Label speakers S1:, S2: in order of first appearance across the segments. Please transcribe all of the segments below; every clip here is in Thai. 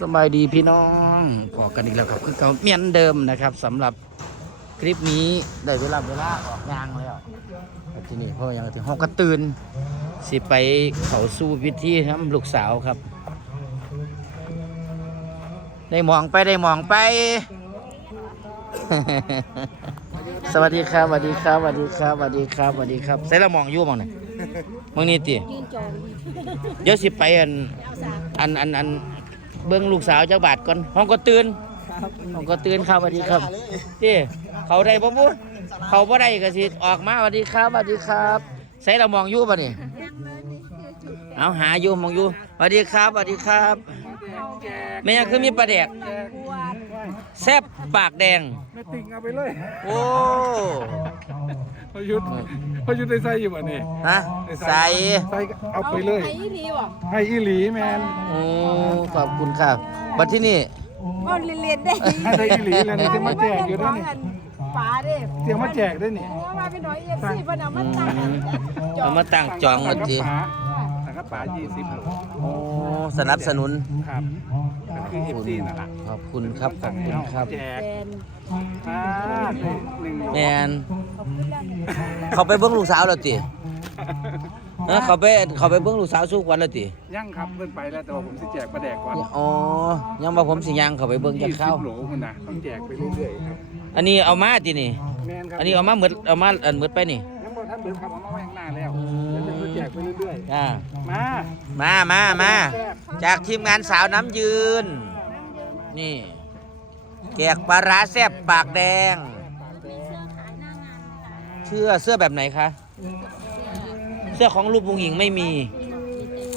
S1: สบายดีพี่น้องพอกันอีกแล้วครับคือเก่าเมียนเดิมนะครับสำหรับคลิปนี้ได้เวลาเวลาออกงานแล้วแล้วทีนี้เพราะว่ายังถึงห้องก็ตื่นสิไปเขาสู้พิธีน้ำลูกสาวครับ ได้มองไปได้มองไป สวัสดีครับสวัสดีครับสวัสดีครับสวัสดีครับสวัสดีครับใส่ละมองอยู่มองไหนมองนี่ติ
S2: ยืนจอง
S1: เดี๋ยวสิไปอันอันอันอัน เบิ้งลูกสาวจักบาทก่อนห้องก็ตื่นห้องก็ตื่นครับสวัสดีครับที่เขาได้บ่บุเขาบ่ได้ก็สิออกมาสวัสดีครับสวัสดีครับใส่เรามองอยู่ป่ะนี่เอาหาอยู่มองอยู่สวัสดีครับสวัสดีครับแม่ยังคือมีประเดก แซ่บปากแดง
S3: ไม่ติงเอาไปเลย
S1: โอ้
S3: พยุทธพยุทธได้ใส่อยู่บ่นี่
S1: ฮะใส่
S3: ใส่ก็เอาไปเลย
S2: ไอ้นี่บ่
S3: ให้อีหลีแมน
S1: โอ้ขอบคุณครับบัดที่นี่
S2: ก็เรียนได้
S3: ให้ได้อีหลีแล้วนี่จะมาแจกอยู่ด้วยนี่
S2: ป๋าเด้
S3: เสียงมาแจกด้วยนี่
S2: ว่าเป็นหน่อยเอฟซีเพิ่นเอามาตั้ง
S1: เอามาตั้งจองวันที
S3: สั งกะป๋ายี่สิบ
S1: โอ้สนับสนุน
S3: ครับก็คือเอฟซีนั่นแหละ
S1: ขอบคุณครับ ขอบคุณครับ
S3: แจก
S2: แฟน
S3: อ่าหนึ่ง
S1: แมนเขาไปเบิ้งลูกสาวแล้วติเอ้อเขาไปเขาไปเบิ้งลูกสาวสู้วันแล้วติ
S3: ยังครับเพิ่นไปแล้วแต่ว่าผมสิแจกประแดกก่อน
S1: อ๋อยังว่าผมสิยังเขาไปเบิ้งจะเข้า
S3: ยี่สิบโหลคุณนะต้องแจกไปเรื่อยๆครับ
S1: อันนี้เอามาตินี่
S3: แมนครับ
S1: อันนี้เอามาหมดเอามาอันหมดไปนี่
S3: ยังบ่ท่านเบิดครับเอามา อย
S1: อ่า
S3: ๆมา
S1: มามามาจากทีมงานสาวน้ำยืน นี่แกกปลาร้าแซ่บปากแดงเสื้อเสื้อแบบไหนคะ เสื้อของรูปวงหญิงไม่มี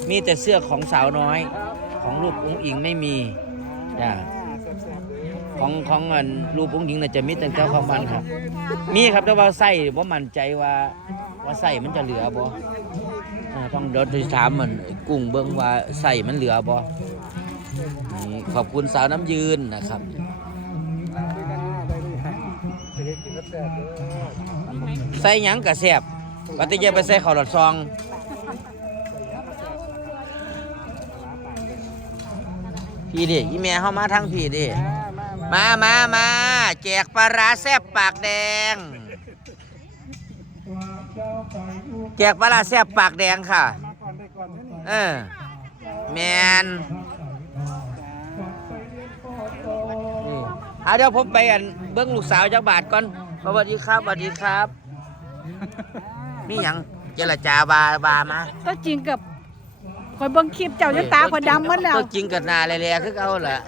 S1: มีแต่เสื้อของสาวน้อย ของรูปวงหญิงไม่มีจ้ะของของเงินรูปวงหญิงน่ะจะมีแต่เจ้าของมันครับ มีครับแต่ว่าไส้ว่ามั่นใจว่าว่าไส้มันจะเหลือบ่อ่า ต้องเดี๋ยวจะถามมันไอ้กุ้งเบิ้งว่าไส้มันเหลือบ่นี่ขอบคุณสาวน้ำยืนนะครับใส่หยังกะแซ่บปฏิเยไปใส่ข้าวหลอดซองพี่ดิอีแม่เข้ามาทั้งพี่ดิมามามาแจกปลาร้าแซ่บปากแดง แจกปลาร้าแซ่บปากแดงค่ะ เออ แมนนี่เอาเดี๋ยวผมไปอันเบิ้งลูกสาวจักบาทก่อนสวัสดีครับสวัสดีครับ มีหยังเจรจาบาบามา
S2: ก็จริงกับคอยเบิ่งคลิปเจ้าจนตาคอยดำหมดแล้ว
S1: ก็จริงกับนาแล่ๆคือเขาแหละ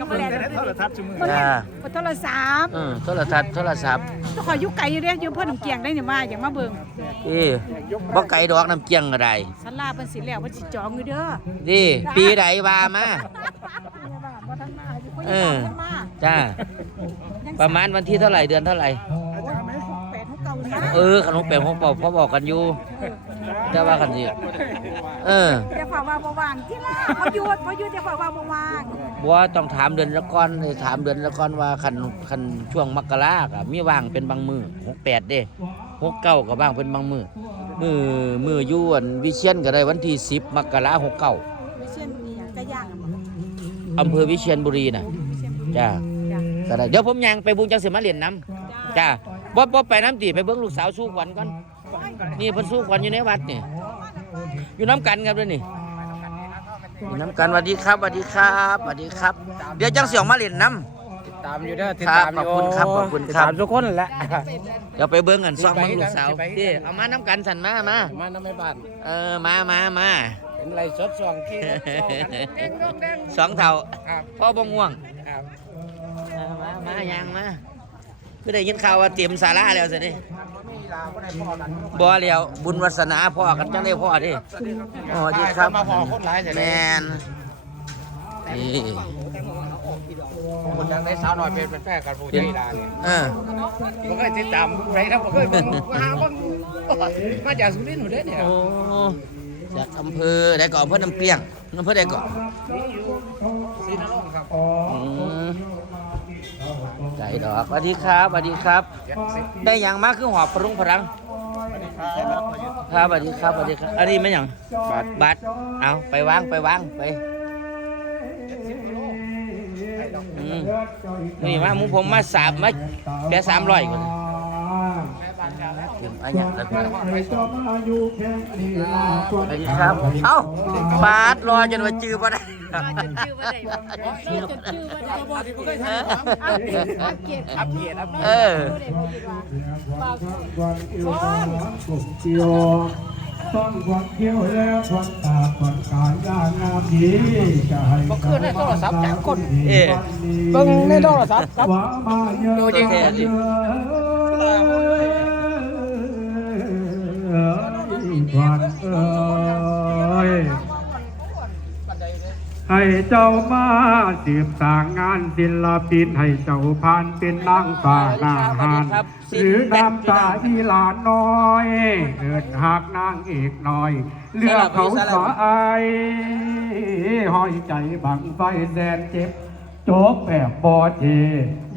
S2: ก็บ่แล้ว
S3: โทรทัศน์จุมือ
S2: เบิ่ง
S1: อ่า
S2: โทรศัพท์
S1: เออโทรทัศน์โทรศัพท์
S2: ต้องคอยอยู่ไกลอยู่เด้อยู่เพิ่นน้ำเกียงได้นี่มาอย่างมาเบิ่ง
S1: เอ้บ่ไก่ดอกน้ำเกียงก็ได้
S2: สันลาเพิ่นสิแล้วเพิ่นสิจองอยู่เด้อ
S1: ดิปีใดว่ามา
S2: บ่ทันมาอยู่
S1: เออ
S2: ทันมา
S1: จ้า ประมาณวันที่เท่าไหร่เดือนเท่าไหร่
S3: อาจารย์ไหม
S2: แปดหกเก้านะ
S1: เออขนมเปียกของบอกพ่อบอกกันอยู่แต่ว่ากันสิเออ
S2: อย่าฝากว่าบ่ว่างที่ล่ะพอหยุดพอหยุดอย่าฝากว่าบ่ว่าง
S1: บัวต้องถามเดือนละก้อนเลยถามเดือนละก้อนว่าคันคันช่วงมกราอะมีว่างเป็นบางมือหกแปดเด้หกเก้าก็ว่างเป็นบางมือมือมืออยวนวิเชียนก็ได้วันที่สิบมกราหกเก้า
S2: ไม่เช่นอีหยังก็ย่างอะบ่
S1: อำเภอวิเชียนบุรีน่ะ
S2: ไม่เช่น
S1: จ้า
S2: จ้ะ
S1: ก็ได้เดี๋ยวผมยังไปบุญจังสิมาเรียนน้ำจ้าบ่บ่ไปน้ำตีไปเบิ่งลูกสาวสู้ขวัญก่อนนี่เพิ่นสู้ขวัญอยู่ในวัดนี่อยู่น้ำกันครับเด้อนี่อยู่น้ำกันสวัสดีครับสวัสดีครับสวัสดีครับ เดี๋ยวจังสิออกมาเรียนน้ำ
S3: ติดตามอยู่เด้อติด
S1: ครับ
S3: ตามอยู่
S1: ขอบคุณครับขอบคุณครับ
S3: ติดตามทุกคนแหละ
S1: เดี๋ยวไปเบิ่งกันซ่องเบิ่งลูกสาว
S3: ไปไป
S1: ที่เอามาน้ำกันสันมามา
S3: มาน้ำไม่บ้าน
S1: เออมามามา
S3: เป็นไรสดสองที่เด้งเด้ง
S1: สองเท่า
S3: ครับ
S1: พ่อบ่ง่วง
S3: ครับ
S1: มามามายังมาคือได้ยินข่าวว่าเตรียมศาลาแล้วสินี่
S3: มีลาก็ได้พ่อกัน
S1: บ่แล้ว บุญวัสนาพ่อกันจังได้พ่อดิอ๋อดีครับ
S3: มาพอคนร้ายจะ
S1: แม
S3: ได้
S1: นนี่
S3: คนดังได้สาวหน่อยเป็นเป็นแฟนกันผู้ใจดาเนี่ย
S1: เออ
S3: ผมเคยติดตามไรนะผมเคยเบิ่งมาหาเบิ่งมาจากสุรินทร์หมดเลยเนี่ย
S1: โอ้จากอำเภอได้ก่อนอำเภอน้ำเกลี้ยงอำเภอได้ก่อน
S3: นี่อยู่ศรีนรงค์ครับ
S1: อืมไก่ดอกสวัสดีครับสวัสดีครับ
S3: เจ็ดสิบ
S1: ได้หยังมาคือหอบพรุงพรัง
S3: สวัสดีครับ
S1: ครับสวัสดีครับสวัสดีครับ อันนี้ไม่หยัง
S3: บัตร
S1: บัตรเอาไปวางไปวางไปอืมนี่มาหมูผมมาสามมาแค่สามร้อยกว่า ถึงอันเนี้ยแล้วก็สวัสดีครับ เอ้าบาสรอจนว่าจื้อบ่ได้
S2: ชื่อว่ได้ชื่อจนชื่อว่ได้
S3: บอกที่ผมเคยถาม
S2: อัปเกรดอัปเกรด
S3: อัปเกรดอัปเด
S1: เออ
S4: ต้องวัดเที่ยวแล้ววัดตาวัดการงานงามดีจะให้
S3: บอคือในโทรศัพท์จากคน
S1: เอ๊ะ
S3: เบิ่งในโทรศัพท์ครับ
S4: ว่ามาเยอะ
S3: ดูจริง
S1: แท้ดิ
S4: วันเอ้ยให้เจ้ามาสืบสร้างงานศิลปินให้เจ้าพานเป็นนางฟ้านางหานหรือน้ำตาอีหลานน้อยเอินหักนางเอกน้อย เลือกเขาสาอายห้อยใจบังไฟแสนเจ็บโจบแบบบอเจ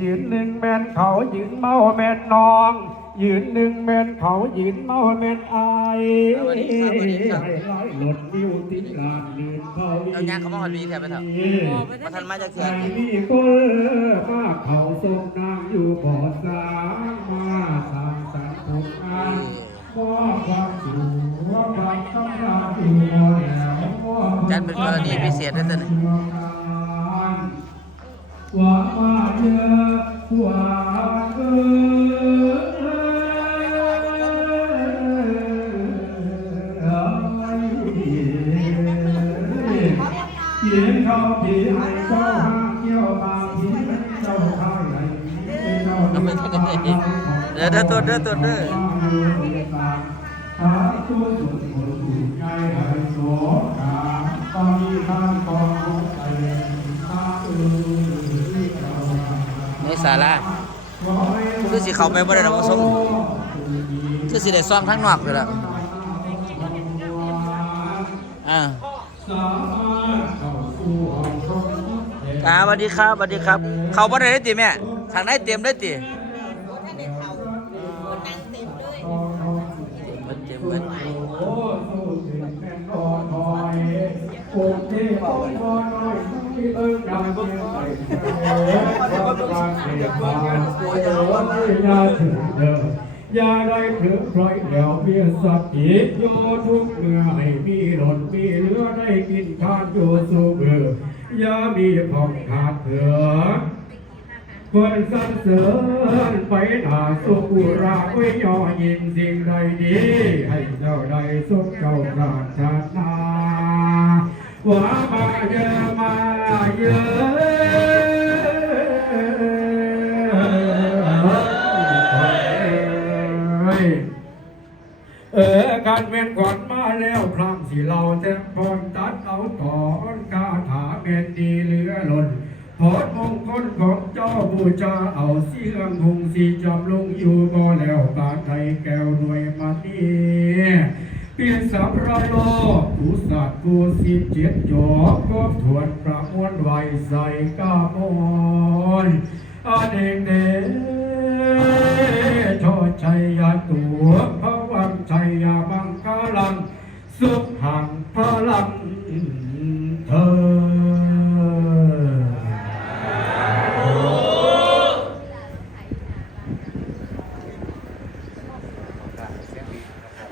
S4: ยืนหนึ่งแมนเขายืนเมาแมนน้อง ยืนหนึ่งแมนเขายืนเมาแมนอาย
S1: สวัสดีครับสวัสดีครับ
S4: ให้ร้อยหลดนิ้วติดลานยืนเขา
S1: เอาย่างเขามาหอดวีแทบไปเถอะ มาทันมาจาก
S4: ใจ
S1: เสีย
S4: มีก็มาเขาทรงนางอยู่บ่อสางมาสร้างสรรค์ผลงานว่าความอยู่ว่าความสำราญอยู่แล้ว
S1: จัดเป็นกรณีพิเศษด้วยเถอะนะ
S4: ว่ามาเยอะว่าเออ ผีให้เจ้าหาเกี่ยวบางผีเจ้าข้ายให้เจ้า
S1: เอาไปทางไหนเดี๋ยวเดี๋ยวตัวเด้อตัวเด้อ
S4: หาตัวสุดคนถูกใจให้โสกาตอนนี้ทางกองไปตาเอือ
S1: ในศาลาคือสิเขาไปบ่ได้ดอกส่งคือสิได้ซ่อมทั้งนอกเลยล่ะอ่า อ่าสวัสดีครับสวัสดีครับ เขาบ่ได้เลยติแม่ทางไหนเต็มเลยติเบิดเต็มเบิด
S4: อย่าได้ถือใครเดี๋ยวเพียสัตว์อีกโยทุกเมื่อให้มีหล่นมีเหลือได้กินทานอยู่สู่เบื่ออย่ามีผ่องขาดเถือคนสรรเสริญไปหนาสุขุราไว้ย่อยินสิ่งใดดีให้เจ้าใดสุขเจ้าปรารถนาว่ามาเยอะมาเยอะ การเวียนขวัญมาแล้วพรำสิเราแต่พรตัดเอาตอนคาถาเมนดีเหลือล้นพอดมงคลของเจ้าบูชาเอาเสียงหงสีจำลงอยู่บ่แล้วบาดใจแก้วรวยมานีเปลี่ยนสับระโลกผู้สัตว์กูสิบเจ็ดจอกก็ถวนประมวลไว้ใส่ก้ามอนอาเด็กเดชอชัยยาตัวพระ ชัยยาบังกาลัง สุขังพลังเธอ